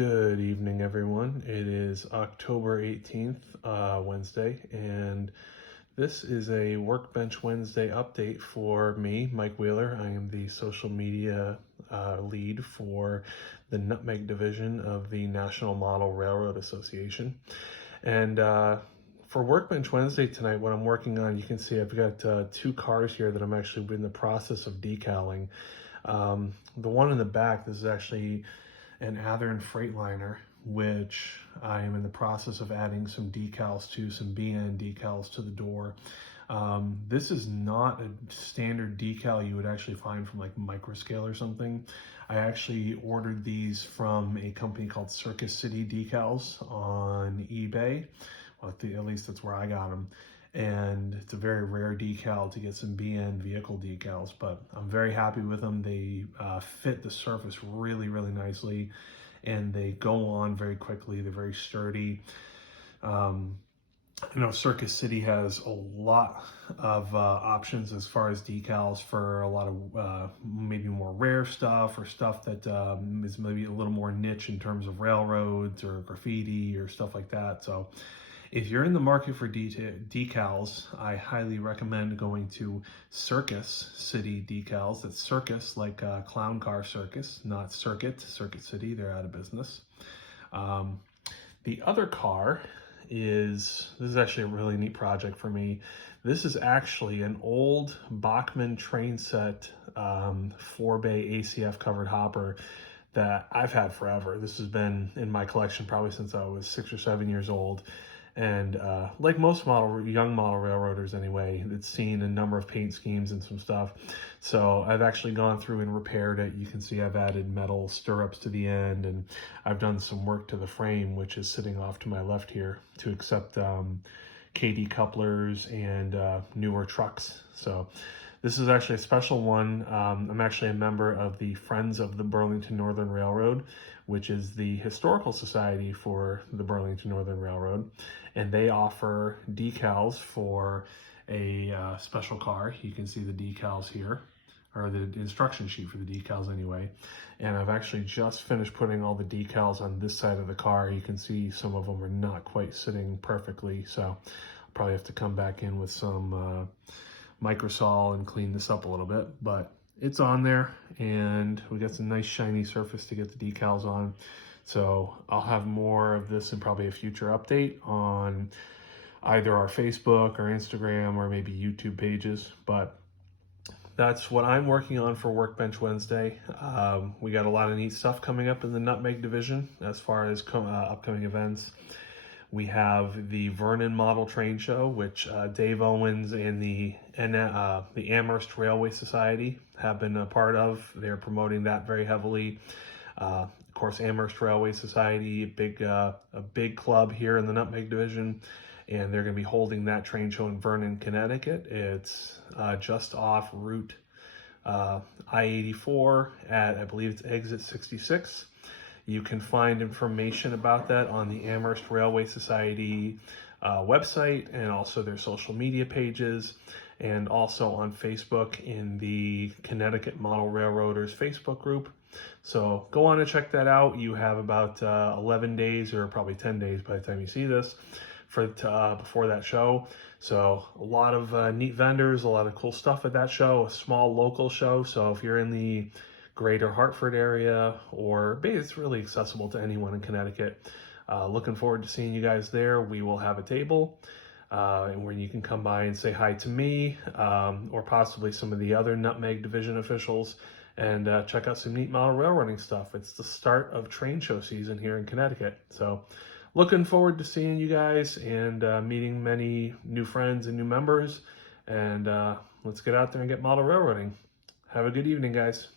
Good evening, everyone. It is October 18th, Wednesday, and this is a Workbench Wednesday update for me, Mike Wheeler. I am the social media lead for the Nutmeg division of the National Model Railroad Association. And for Workbench Wednesday tonight, what I'm working on, you can see I've got two cars here that I'm actually in the process of decaling. The one in the back, this is actually an Athearn Freightliner, which I am in the process of adding some decals to, some BN decals to the door. This is not a standard decal you would actually find from like Microscale or something. I actually ordered these from a company called Circus City Decals on eBay. Well, at least that's where I got them. And it's a very rare decal to get some BN vehicle decals, but I'm very happy with them. They fit the surface really, really nicely, and they go on very quickly. They're very sturdy. I know Circus City has a lot of options as far as decals for a lot of maybe more rare stuff, or stuff that is maybe a little more niche in terms of railroads or graffiti or stuff like that. So if you're in the market for decals, I highly recommend going to Circus City Decals. That's Circus, like Clown Car Circus, not Circuit City. They're out of business. The other car this is actually a really neat project for me. This is actually an old Bachmann train set 4-bay ACF covered hopper that I've had forever. This has been in my collection probably since I was 6 or 7 years old. And like most young model railroaders anyway, it's seen a number of paint schemes and some stuff. So I've actually gone through and repaired it. You can see I've added metal stirrups to the end, and I've done some work to the frame, which is sitting off to my left here, to accept KD couplers and newer trucks. So this is actually a special one. I'm actually a member of the Friends of the Burlington Northern Railroad, which is the historical society for the Burlington Northern Railroad. And they offer decals for a special car. You can see the decals here, or the instruction sheet for the decals anyway. And I've actually just finished putting all the decals on this side of the car. You can see some of them are not quite sitting perfectly. So I'll probably have to come back in with some Microsol and clean this up a little bit, but it's on there, and we got some nice shiny surface to get the decals on. So I'll have more of this in probably a future update on either our Facebook or Instagram or maybe YouTube pages, but that's what I'm working on for Workbench Wednesday. We got a lot of neat stuff coming up in the Nutmeg division as far as upcoming events. We have the Vernon Model Train Show, which Dave Owens and the Amherst Railway Society have been a part of. They're promoting that very heavily. Of course, Amherst Railway Society, a big club here in the Nutmeg division, and they're going to be holding that train show in Vernon, Connecticut. It's just off Route I-84 at, I believe it's exit 66. You can find information about that on the Amherst Railway Society website, and also their social media pages, and also on Facebook in the Connecticut Model Railroaders Facebook group. So go on and check that out. You have about 11 days, or probably 10 days by the time you see this, before that show. So a lot of neat vendors, a lot of cool stuff at that show, a small local show. So if you're in the greater Hartford area, or it's really accessible to anyone in Connecticut. Looking forward to seeing you guys there. We will have a table and where you can come by and say hi to me, or possibly some of the other Nutmeg division officials, and check out some neat model railroading stuff. It's the start of train show season here in Connecticut. So looking forward to seeing you guys and meeting many new friends and new members. And let's get out there and get model railroading. Have a good evening, guys.